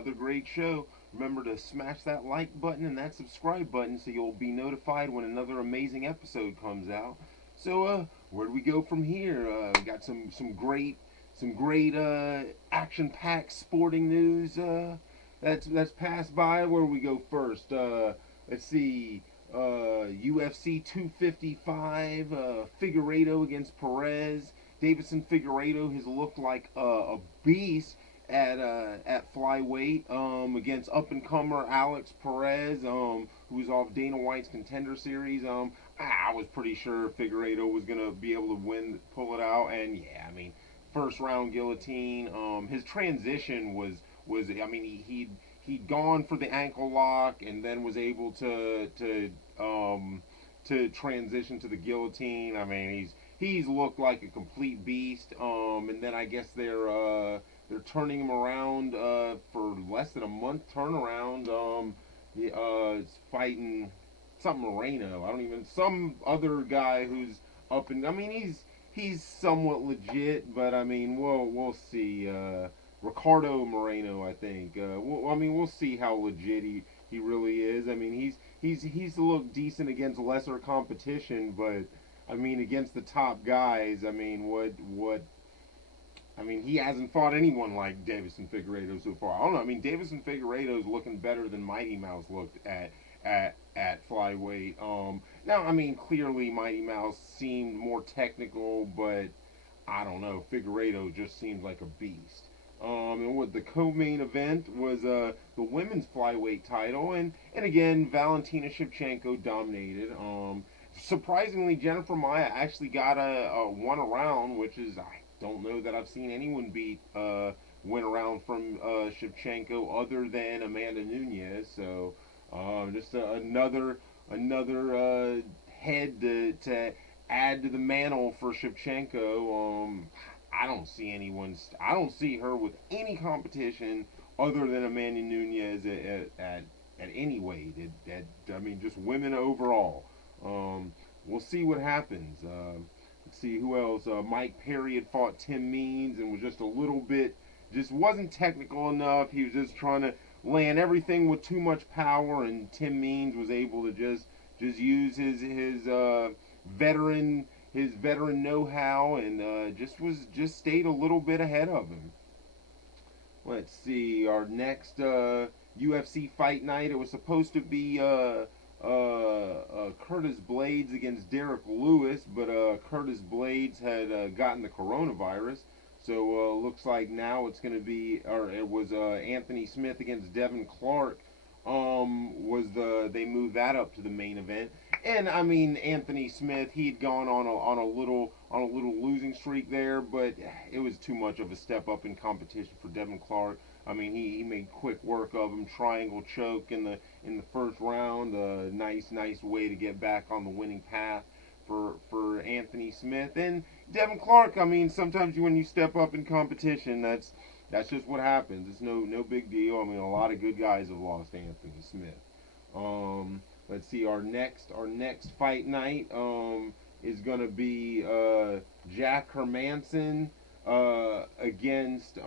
another great show. Remember to smash that like button and that subscribe button so you'll be notified when another amazing episode comes out. So, where do we go from here? We got some great action-packed sporting news that's passed by. Where do we go first? Let's see. UFC 255, Figueiredo against Perez. Davison Figueiredo has looked like a beast at flyweight against up and comer Alex Perez, who's off Dana White's Contender Series. I was pretty sure Figueiredo was gonna be able to pull it out, and yeah, I mean, first round guillotine. His transition was I mean he'd gone for the ankle lock and then was able to transition to the guillotine. I mean he's looked like a complete beast. And then I guess they're turning him around for less than a month turnaround. It's fighting something Moreno. I don't even some other guy who's up and I mean he's somewhat legit, but I mean we'll see. Ricardo Moreno, I think. We'll see how legit he really is. I mean he's looked decent against lesser competition, but I mean against the top guys, I mean what I mean, he hasn't fought anyone like Davison Figueiredo so far. I don't know. I mean, Davison Figueiredo's looking better than Mighty Mouse looked at flyweight. Now, I mean, clearly Mighty Mouse seemed more technical, but I don't know. Figueiredo just seemed like a beast. And what the co-main event was the women's flyweight title, and again Valentina Shevchenko dominated. Surprisingly, Jennifer Maia actually got a one around, which is I don't know that I've seen anyone beat win around from Shevchenko other than Amanda Nunez. So just another head to add to the mantle for Shevchenko. I don't see anyone. I don't see her with any competition other than Amanda Nunez at any weight. I mean, just women overall. We'll see what happens. Let's see who else. Mike Perry had fought Tim Means and was just a little bit, just wasn't technical enough. He was just trying to land everything with too much power, and Tim Means was able to just use his veteran know-how and just stayed a little bit ahead of him. Let's see our next UFC Fight Night. It was supposed to be Curtis Blades against Derek Lewis, but Curtis Blades had gotten the coronavirus. So looks like now it's going to be, or it was Anthony Smith against Devin Clark. They moved that up to the main event, and I mean Anthony Smith, he'd gone on a little losing streak there, but it was too much of a step up in competition for Devin Clark. I mean he made quick work of him, triangle choke in the first round, a nice way to get back on the winning path for Anthony Smith and Devin Clark. I mean sometimes when you step up in competition, that's just what happens. It's no big deal. I mean, a lot of good guys have lost Anthony Smith. Let's see, our next fight night is gonna be Jack Hermanson against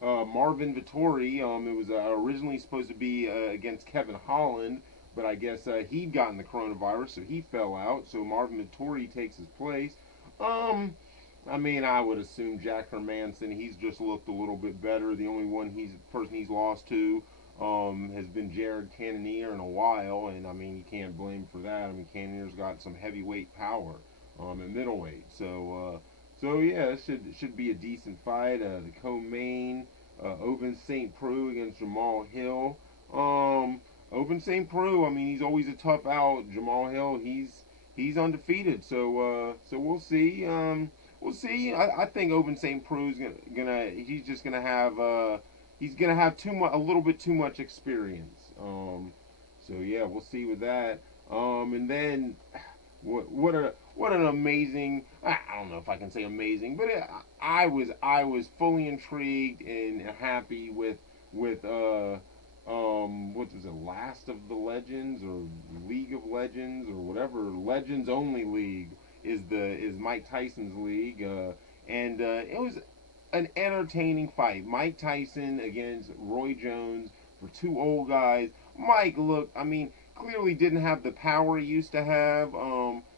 Marvin Vittori. It was originally supposed to be against Kevin Holland, but I guess he'd gotten the coronavirus, so he fell out. So Marvin Vittori takes his place. I mean, I would assume Jack Hermanson. He's just looked a little bit better. The only person he's lost to has been Jared Cannonier in a while, and I mean you can't blame for that. I mean Cannonier's got some heavyweight power at middleweight, so yeah, it should be a decent fight. The co-main, Ovince St. Preux against Jamal Hill. Ovince St. Preux, I mean he's always a tough out. Jamal Hill, he's undefeated, so we'll see. We'll see. I think Ovince St. Preux's he's gonna have a little bit too much experience. So yeah, we'll see with that. And then what an amazing. I don't know if I can say amazing, but I was fully intrigued and happy with what was it, Last of the Legends or League of Legends or whatever, Legends Only League is Mike Tyson's league, and an entertaining fight. Mike Tyson against Roy Jones for two old guys. Mike looked, I mean, clearly didn't have the power he used to have.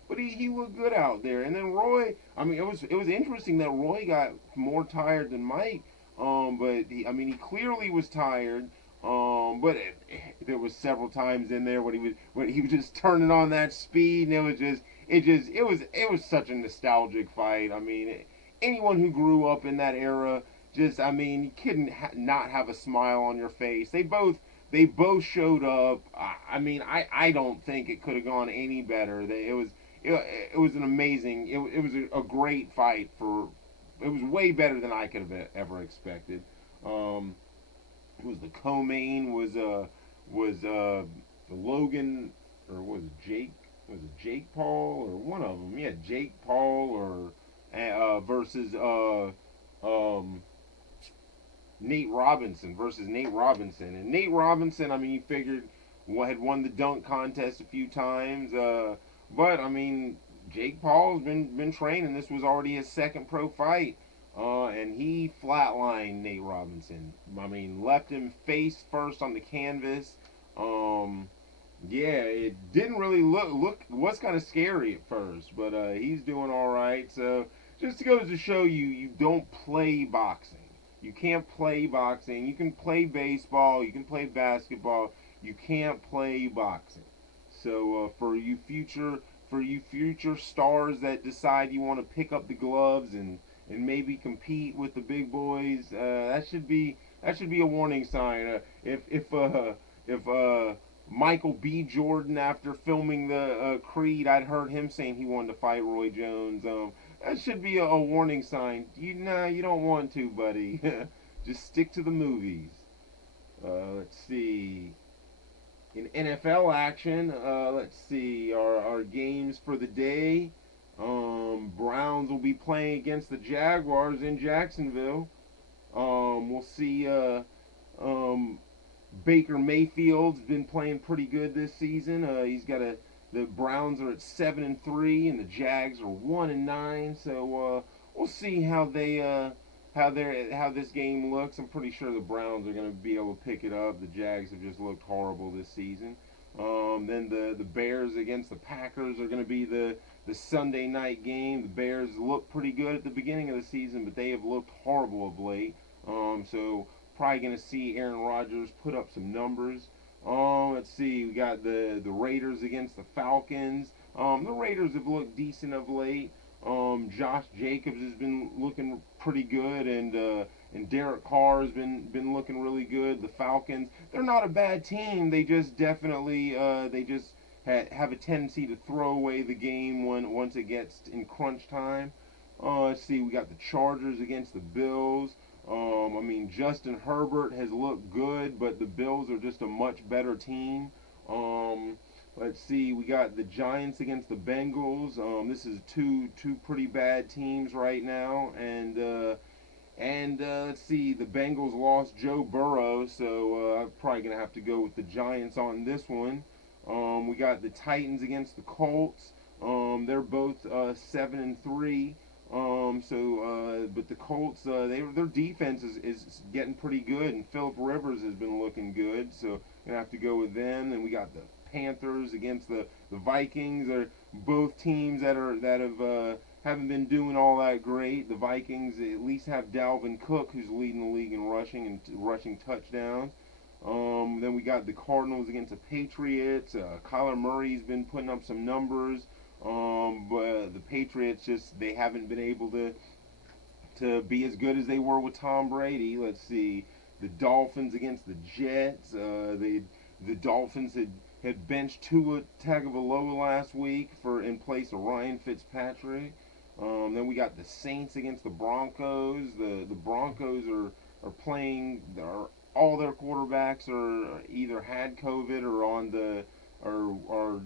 But he looked good out there. And then Roy, I mean, it was interesting that Roy got more tired than Mike. But I mean, he clearly was tired. But there was several times in there when he was just turning on that speed, and it was such a nostalgic fight. I mean, anyone who grew up in that era, just I mean, you couldn't not have a smile on your face. They both showed up. I mean, I don't think it could have gone any better. It was an amazing. It was a great fight for. It was way better than I could have ever expected. Um, it was the co-main was Logan, or was it Jake Paul, or one of them? Yeah, Jake Paul, or versus um, Nate Robinson. And Nate Robinson, I mean, you figured had won the dunk contest a few times, but I mean, Jake Paul's been training. This was already his second pro fight, and he flatlined Nate Robinson. I mean, left him face first on the canvas. Um, yeah, it didn't really look was kind of scary at first, but he's doing all right. So just goes to show you don't play boxing. You can't play boxing. You can play baseball. You can play basketball. You can't play boxing. So for you future stars that decide you want to pick up the gloves and maybe compete with the big boys, that should be a warning sign. If Michael B. Jordan, after filming the Creed, I'd heard him saying he wanted to fight Roy Jones. That should be a warning sign. You don't want to, buddy. Just stick to the movies. Let's see. In NFL action, let's see our games for the day. Browns will be playing against the Jaguars in Jacksonville. We'll see. Um, Baker Mayfield's been playing pretty good this season. He's got a The Browns are at 7-3, and the Jags are 1-9. So we'll see how this game looks. I'm pretty sure the Browns are going to be able to pick it up. The Jags have just looked horrible this season. Then the Bears against the Packers are going to be the Sunday night game. The Bears looked pretty good at the beginning of the season, but they have looked horrible of late. So probably going to see Aaron Rodgers put up some numbers. Let's see. We got the Raiders against the Falcons. The Raiders have looked decent of late. Josh Jacobs has been looking pretty good, and Derek Carr has been looking really good. The Falcons, they're not a bad team. They just definitely have a tendency to throw away the game once it gets in crunch time. Let's see. We got the Chargers against the Bills. I mean, Justin Herbert has looked good, but the Bills are just a much better team. Let's see, we got the Giants against the Bengals. This is two pretty bad teams right now, and let's see, the Bengals lost Joe Burrow, so I'm probably gonna have to go with the Giants on this one. We got the Titans against the Colts. They're both 7-3. But the Colts, their defense is getting pretty good, and Philip Rivers has been looking good. So gonna have to go with them. Then we got the Panthers against the Vikings. Are both teams that haven't been doing all that great. The Vikings at least have Dalvin Cook, who's leading the league in rushing touchdowns. Then we got the Cardinals against the Patriots. Kyler Murray's been putting up some numbers. But the Patriots they haven't been able to be as good as they were with Tom Brady. Let's see, the Dolphins against the Jets. The Dolphins had benched Tua Tagovailoa last week in place of Ryan Fitzpatrick. Then we got the Saints against the Broncos. The Broncos are playing. All their quarterbacks are either had COVID or on the are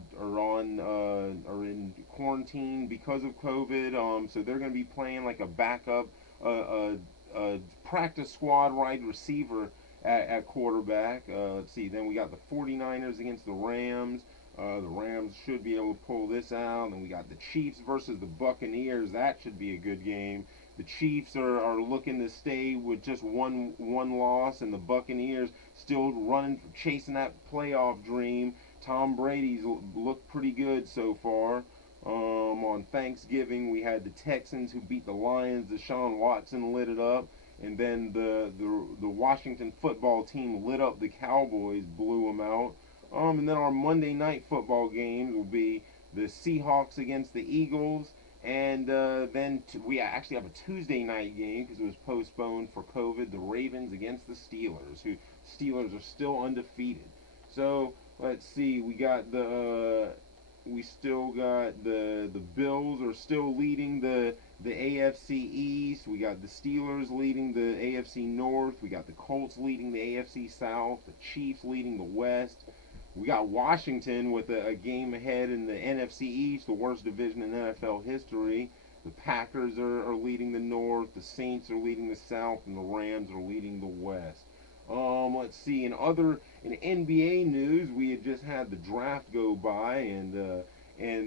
in quarantine because of COVID. So they're going to be playing like a backup, a practice squad wide receiver at quarterback. Let's see. Then we got the 49ers against the Rams. The Rams should be able to pull this out. And we got the Chiefs versus the Buccaneers. That should be a good game. The Chiefs are looking to stay with just one loss, and the Buccaneers still running, chasing that playoff dream. Tom Brady's looked pretty good so far. On Thanksgiving, we had the Texans who beat the Lions. Deshaun Watson lit it up, and then the Washington football team lit up the Cowboys, blew them out. And then our Monday night football games will be the Seahawks against the Eagles, and then we actually have a Tuesday night game because it was postponed for COVID. The Ravens against the Steelers, who Steelers are still undefeated. So let's see, we still got the Bills are still leading the AFC East. We got the Steelers leading the AFC North. We got the Colts leading the AFC South. The Chiefs leading the West. We got Washington with a game ahead in the NFC East, the worst division in NFL history. The Packers are leading the North, the Saints are leading the South, and the Rams are leading the West. Let's see. In NBA news, we had just had the draft go by, and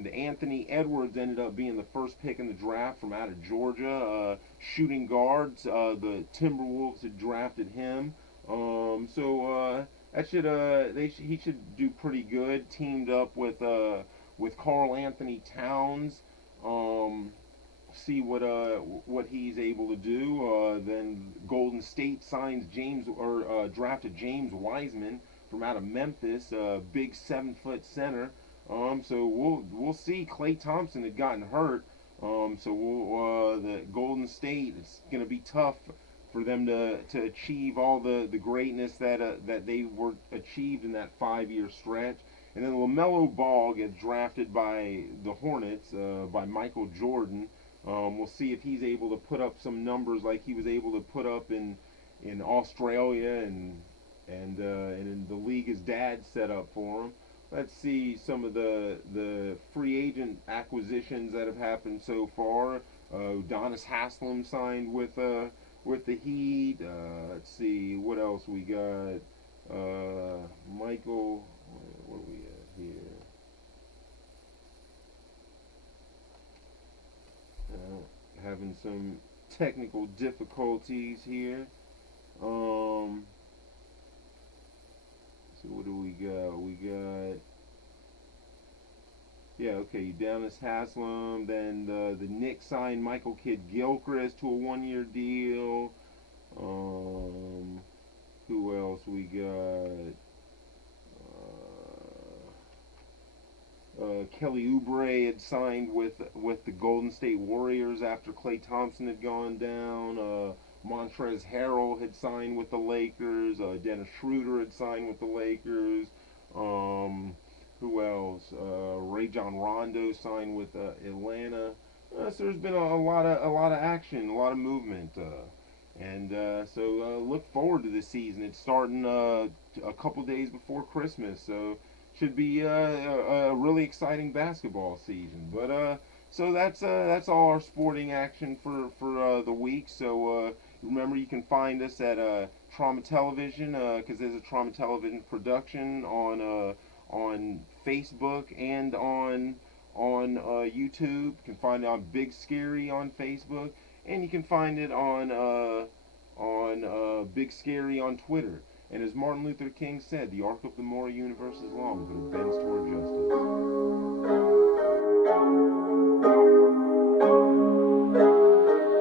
Anthony Edwards ended up being the first pick in the draft from out of Georgia, shooting guards. The Timberwolves had drafted him. That should he should do pretty good. Teamed up with Carl Anthony Towns. See what he's able to do. Then Golden State signs drafted James Wiseman from out of Memphis, big 7-foot center. So we'll see. Klay Thompson had gotten hurt. The Golden State, it's gonna be tough for them to achieve all the greatness that they were achieved in that 5-year stretch. And then LaMelo Ball gets drafted by the Hornets by Michael Jordan. We'll see if he's able to put up some numbers like he was able to put up in Australia and in the league his dad set up for him. Let's see some of the free agent acquisitions that have happened so far. Udonis Haslem signed with the Heat. Let's see what else we got. Michael, what are we at here? Having some technical difficulties here. So what do we got? We got okay, Udonis Haslem. Then the Knicks signed Michael Kidd-Gilchrist to a 1-year deal. Who else we got? Kelly Oubre had signed with the Golden State Warriors after Klay Thompson had gone down. Montrezl Harrell had signed with the Lakers. Dennis Schroeder had signed with the Lakers. Who else? Rajon Rondo signed with Atlanta. So there's been a lot of action, a lot of movement, look forward to this season. It's starting a couple days before Christmas, so should be a really exciting basketball season. So that's all our sporting action for the week. So remember, you can find us at Trauma Television because there's a Trauma Television production on Facebook and on YouTube. You can find it on Big Scary on Facebook, and you can find it on Big Scary on Twitter. And as Martin Luther King said, the arc of the moral universe is long, but it bends toward justice.